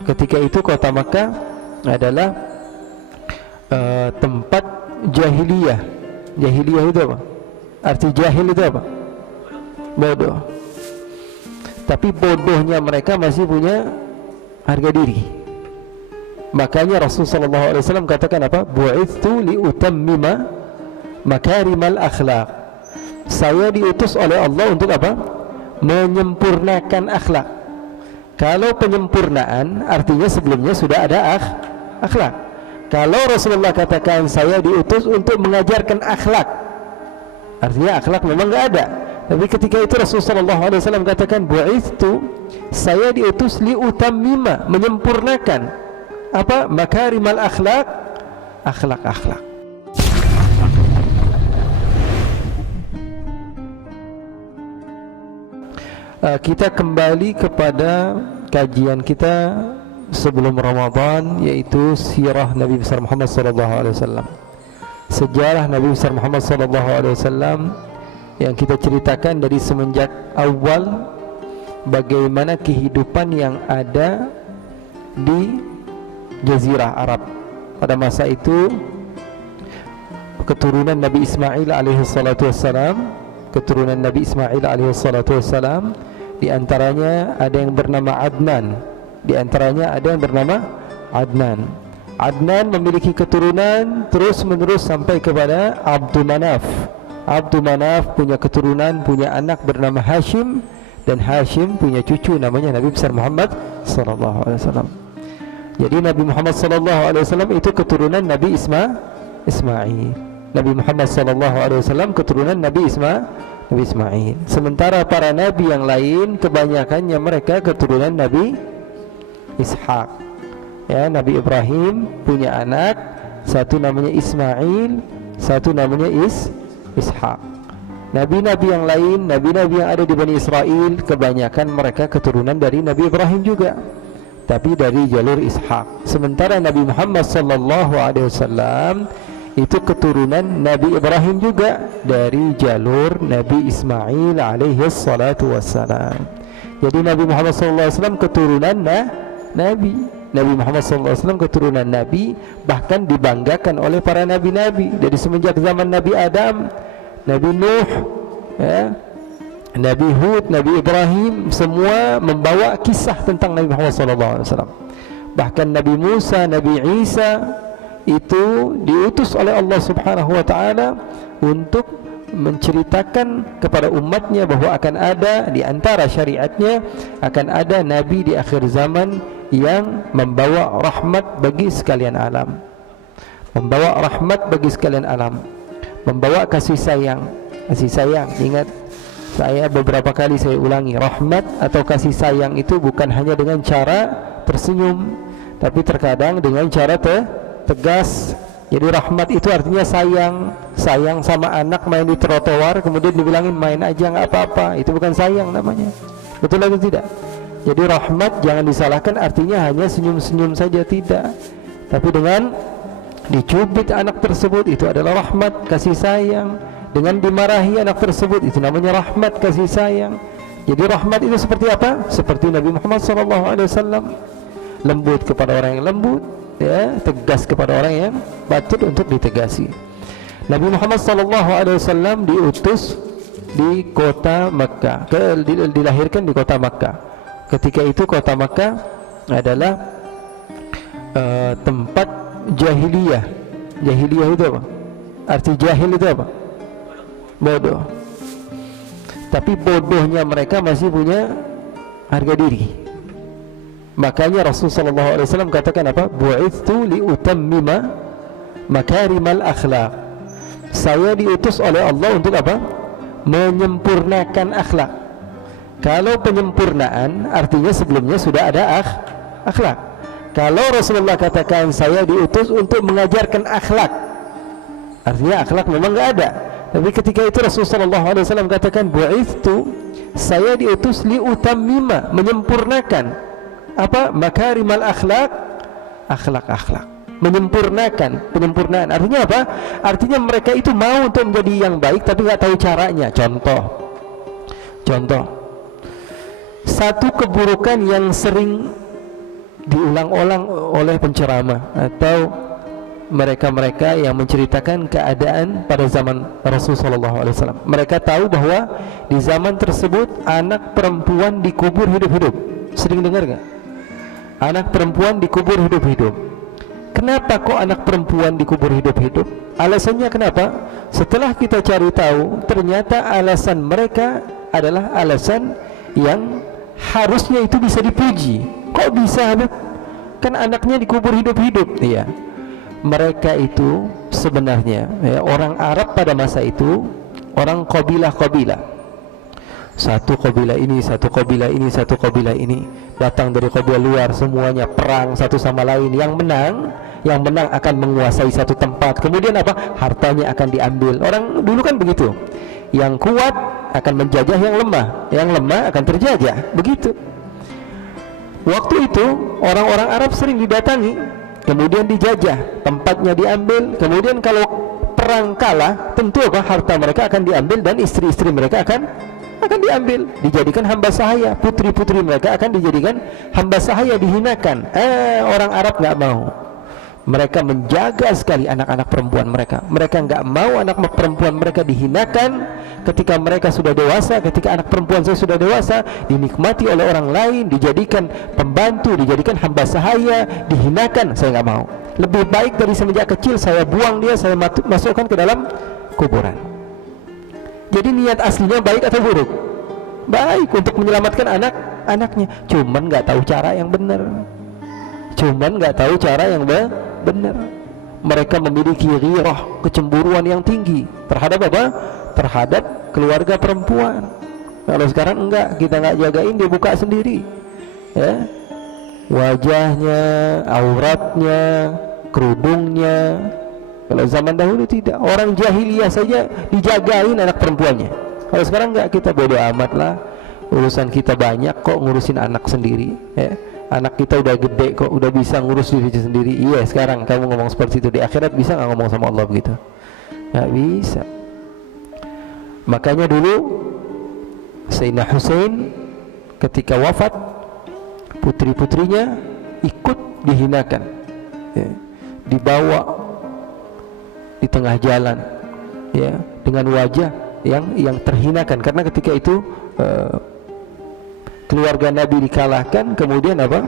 Ketika itu kota Makkah adalah tempat jahiliyah. Jahiliyah itu apa? Arti jahil itu apa? Bodoh. Tapi bodohnya mereka masih punya harga diri. Makanya Rasulullah SAW katakan apa? Bu'ithtu liutammima makarimal akhlaq. Saya diutus oleh Allah untuk apa? Menyempurnakan akhlak. Kalau penyempurnaan artinya sebelumnya sudah ada akhlak. Kalau Rasulullah katakan saya diutus untuk mengajarkan akhlak, artinya akhlak memang enggak ada. Tapi ketika itu Rasulullah SAW katakan bu'ithtu, saya diutus liutammima, menyempurnakan apa? Makarimal akhlak, akhlak-akhlak. Kita kembali kepada kajian kita sebelum Ramadan, yaitu sirah Nabi besar Muhammad SAW. Sejarah Nabi besar Muhammad SAW yang kita ceritakan dari semenjak awal, bagaimana kehidupan yang ada di Jazirah Arab pada masa itu. Keturunan Nabi Ismail alaihissalam, keturunan Nabi Ismail alaihissalam, di antaranya ada yang bernama Adnan. Di antaranya ada yang bernama Adnan. Adnan memiliki keturunan terus menerus sampai kepada Abdul Manaf. Abdul Manaf punya keturunan, punya anak bernama Hashim, dan Hashim punya cucu namanya Nabi besar Muhammad sallallahu alaihi wasallam. Jadi Nabi Muhammad sallallahu alaihi wasallam itu keturunan Nabi Ismail. Nabi Muhammad sallallahu alaihi wasallam keturunan Nabi Ismail. Sementara para nabi yang lain kebanyakannya mereka keturunan Nabi Ishaq. Ya, Nabi Ibrahim punya anak, satu namanya Ismail, satu namanya Ishaq. Nabi-nabi yang lain, nabi-nabi yang ada di Bani Israel, kebanyakan mereka keturunan dari Nabi Ibrahim juga, tapi dari jalur Ishaq. Sementara Nabi Muhammad sallallahu alaihi wasallam itu keturunan Nabi Ibrahim juga dari jalur Nabi Ismail alaihi salatu wassalam. Jadi Nabi Muhammad sallallahu alaihi wasallam keturunan Nabi. Nabi Muhammad SAW keturunan Nabi, bahkan dibanggakan oleh para nabi-nabi dari semenjak zaman Nabi Adam, Nabi Nuh, ya, Nabi Hud, Nabi Ibrahim, semua membawa kisah tentang Nabi Muhammad SAW. Bahkan Nabi Musa, Nabi Isa itu diutus oleh Allah Subhanahu wa Ta'ala untuk menceritakan kepada umatnya bahwa akan ada di antara syariatnya, akan ada nabi di akhir zaman yang membawa rahmat bagi sekalian alam, membawa rahmat bagi sekalian alam, membawa kasih sayang. Kasih sayang, ingat, saya beberapa kali saya ulangi, rahmat atau kasih sayang itu bukan hanya dengan cara tersenyum, tapi terkadang dengan cara tegas. Jadi rahmat itu artinya sayang. Sayang sama anak main di trotoar, kemudian dibilangin main aja nggak apa-apa, itu bukan sayang namanya. Betul atau tidak? Jadi rahmat jangan disalahkan artinya hanya senyum-senyum saja, tidak. Tapi dengan dicubit anak tersebut itu adalah rahmat, kasih sayang. Dengan dimarahi anak tersebut itu namanya rahmat, kasih sayang. Jadi rahmat itu seperti apa? Seperti Nabi Muhammad SAW, lembut kepada orang yang lembut, ya, tegas kepada orang yang patut untuk ditegasi. Nabi Muhammad SAW diutus di kota Makkah, dilahirkan di kota Makkah. Ketika itu kota Makkah adalah tempat jahiliyah. Jahiliyah itu apa? Arti jahil itu apa? Bodoh. Tapi bodohnya mereka masih punya harga diri. Makanya Rasulullah SAW katakan apa? Bu'ithtu liutammima makarimal akhlaq. Saya diutus oleh Allah untuk apa? Menyempurnakan akhlak. Kalau penyempurnaan artinya sebelumnya sudah ada akhlak. Kalau Rasulullah katakan saya diutus untuk mengajarkan akhlak, artinya akhlak memang enggak ada. Tapi ketika itu Rasulullah SAW katakan bu'ithtu, saya diutus liutammima, menyempurnakan apa? Makarimal akhlak, akhlak-akhlak. Menyempurnakan, penyempurnaan artinya apa? Artinya mereka itu mau untuk menjadi yang baik tapi nggak tahu caranya. Contoh, satu keburukan yang sering diulang-ulang oleh penceramah atau mereka-mereka yang menceritakan keadaan pada zaman Rasulullah SAW. Mereka tahu bahwa di zaman tersebut anak perempuan dikubur hidup-hidup. Sering dengar nggak? Anak perempuan dikubur hidup-hidup. Kenapa kok anak perempuan dikubur hidup-hidup? Alasannya kenapa? Setelah kita cari tahu, ternyata alasan mereka adalah alasan yang harusnya itu bisa dipuji. Kok bisa, Habib? Kan anaknya dikubur hidup-hidup. Iya. Mereka itu sebenarnya orang Arab pada masa itu, orang kabilah-kabilah. Satu kabilah ini, satu kabilah ini, satu kabilah ini, datang dari kabilah luar, semuanya perang satu sama lain. Yang menang akan menguasai satu tempat. Kemudian apa? Hartanya akan diambil. Orang dulu kan begitu. Yang kuat akan menjajah yang lemah akan terjajah. Begitu. Waktu itu orang-orang Arab sering didatangi, kemudian dijajah, tempatnya diambil. Kemudian kalau perang kalah, tentu apa? Harta mereka akan diambil dan istri-istri mereka akan diambil, dijadikan hamba sahaya. Putri-putri mereka akan dijadikan hamba sahaya, dihinakan. Orang Arab nggak mau. Mereka menjaga sekali anak-anak perempuan mereka. Mereka nggak mau anak perempuan mereka dihinakan ketika mereka sudah dewasa. Ketika anak perempuan saya sudah dewasa, dinikmati oleh orang lain, dijadikan pembantu, dijadikan hamba sahaya, dihinakan. Saya nggak mau. Lebih baik dari semenjak kecil saya buang dia, saya masukkan ke dalam kuburan. Jadi niat aslinya baik atau buruk? Baik, untuk menyelamatkan anak-anaknya. Cuman nggak tahu cara yang benar. Benar. Mereka memiliki ghirah, kecemburuan yang tinggi terhadap apa? Terhadap keluarga perempuan. Kalau sekarang enggak, kita enggak jagain, dia buka sendiri. Ya. Wajahnya, auratnya, kerudungnya. Kalau zaman dahulu tidak. Orang jahiliyah saja dijagain anak perempuannya. Kalau sekarang enggak, kita bodoh amat lah. Urusan kita banyak kok, ngurusin anak sendiri. Ya. Anak kita udah gede kok, udah bisa ngurus diri sendiri. Iya, sekarang kamu ngomong seperti itu. Di akhirat bisa nggak ngomong sama Allah begitu? Nggak bisa. Makanya dulu Sayyidina Husain ketika wafat, putri-putrinya ikut dihinakan, ya, dibawa di tengah jalan, ya, dengan wajah yang terhinakan. Karena ketika itu keluarga Nabi dikalahkan, kemudian apa?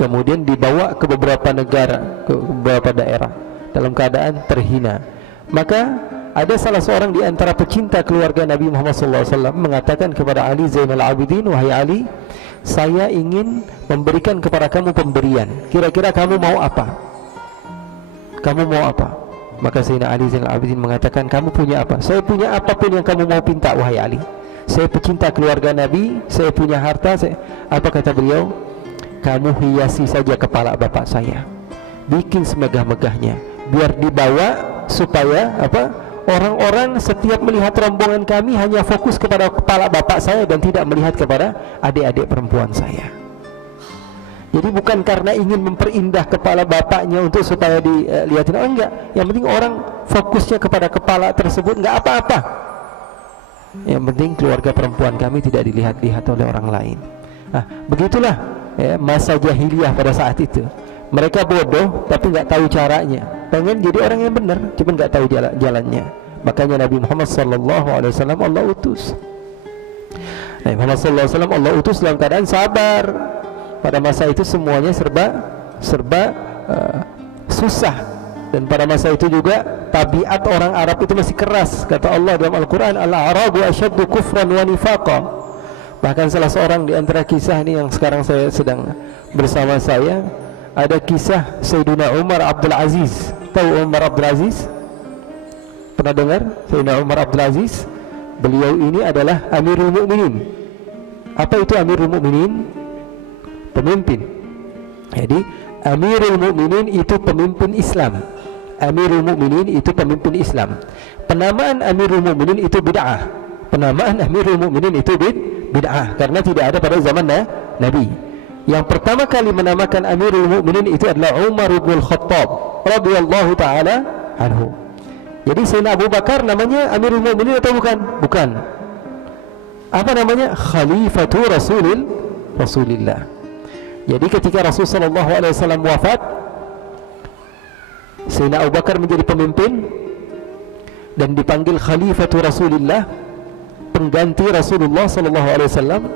Kemudian dibawa ke beberapa negara, ke beberapa daerah dalam keadaan terhina. Maka ada salah seorang di antara pecinta keluarga Nabi Muhammad SAW mengatakan kepada Ali Zainal Abidin, wahai Ali, saya ingin memberikan kepada kamu pemberian. Kira-kira kamu mau apa? Kamu mau apa? Maka Sayyidina Ali Zainal Abidin mengatakan, kamu punya apa? Saya punya apapun yang kamu mau pinta, wahai Ali. Saya pecinta keluarga Nabi, saya punya harta. Apa kata beliau? Kamu hiasi saja kepala bapak saya, bikin semegah-megahnya, biar dibawa supaya apa? Orang-orang setiap melihat rombongan kami hanya fokus kepada kepala bapak saya dan tidak melihat kepada adik-adik perempuan saya. Jadi bukan karena ingin memperindah kepala bapaknya untuk supaya dilihatin, enggak. Yang penting orang fokusnya kepada kepala tersebut, enggak apa-apa. Yang penting keluarga perempuan kami tidak dilihat-lihat oleh orang lain. Nah, begitulah ya, masa jahiliyah pada saat itu. Mereka bodoh tapi nggak tahu caranya. Pengen jadi orang yang benar, cuma nggak tahu jalannya. Makanya Nabi Muhammad SAW Allah utus. Nabi Muhammad SAW Allah utus dalam keadaan sabar. Pada masa itu semuanya serba susah. Dan pada masa itu juga tabiat orang Arab itu masih keras. Kata Allah dalam Al-Quran, Al-Arabu asyaddu kufran wa nifaqa. Bahkan salah seorang di antara kisah ini yang sekarang saya sedang bersama saya, ada kisah Sayyidina Umar Abdul Aziz. Tahu Umar Abdul Aziz? Pernah dengar? Sayyidina Umar Abdul Aziz, beliau ini adalah Amirul Mukminin. Apa itu Amirul Mukminin? Pemimpin. Jadi Amirul Mukminin itu pemimpin Islam. Amirul Mukminin itu pemimpin Islam. Penamaan Amirul Mukminin itu bid'ah. Penamaan Amirul Mukminin itu bid'ah karena tidak ada pada zaman Nabi. Yang pertama kali menamakan Amirul Mukminin itu adalah Umar bin Khattab radhiyallahu taala anhu. Jadi Sayyidina Abu Bakar namanya Amirul Mukminin atau bukan? Bukan. Apa namanya? Khalifatu Rasulillah. Jadi ketika Rasulullah SAW wafat, Sayyidina Abu Bakar menjadi pemimpin dan dipanggil Khalifatu Rasulillah, pengganti Rasulullah SAW.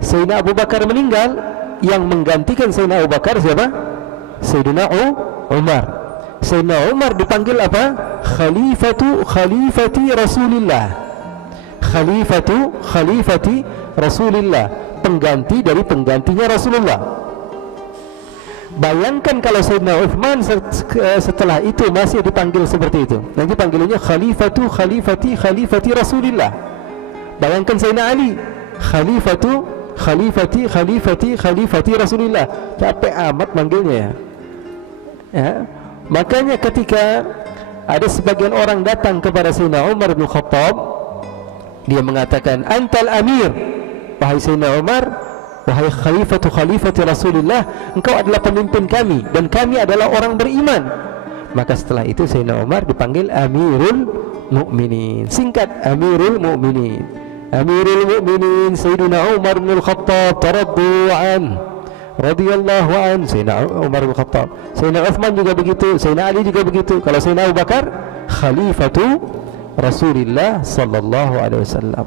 Sayyidina Abu Bakar meninggal, yang menggantikan Sayyidina Abu Bakar siapa? Sayyidina Umar. Sayyidina Umar dipanggil apa? Khalifati Rasulillah. Khalifati Rasulillah, pengganti dari penggantinya Rasulullah. Bayangkan kalau Sayyidina Uthman setelah itu masih dipanggil seperti itu, nanti panggilannya Khalifati Rasulillah. Bayangkan Sayyidina Ali, Khalifati Rasulillah. Capek amat manggilnya ya. Makanya ketika ada sebagian orang datang kepada Sayyidina Umar bin Khattab, dia mengatakan, antal amir, wahai Sayyidina Umar, wahai Khalifati Rasulullah, engkau adalah pemimpin kami dan kami adalah orang beriman. Maka setelah itu Sayyidina Umar dipanggil Amirul Mukminin. Singkat, Amirul Mukminin. Amirul Mukminin Sayyidina Umar bin Khattab radhiyallahu an. Sayyidina Umar bin Khattab, Sayyidina Uthman juga begitu, Sayyidina Ali juga begitu. Kalau Sayyidina Abu Bakar, Khalifatu Rasulillah sallallahu alaihi wasallam.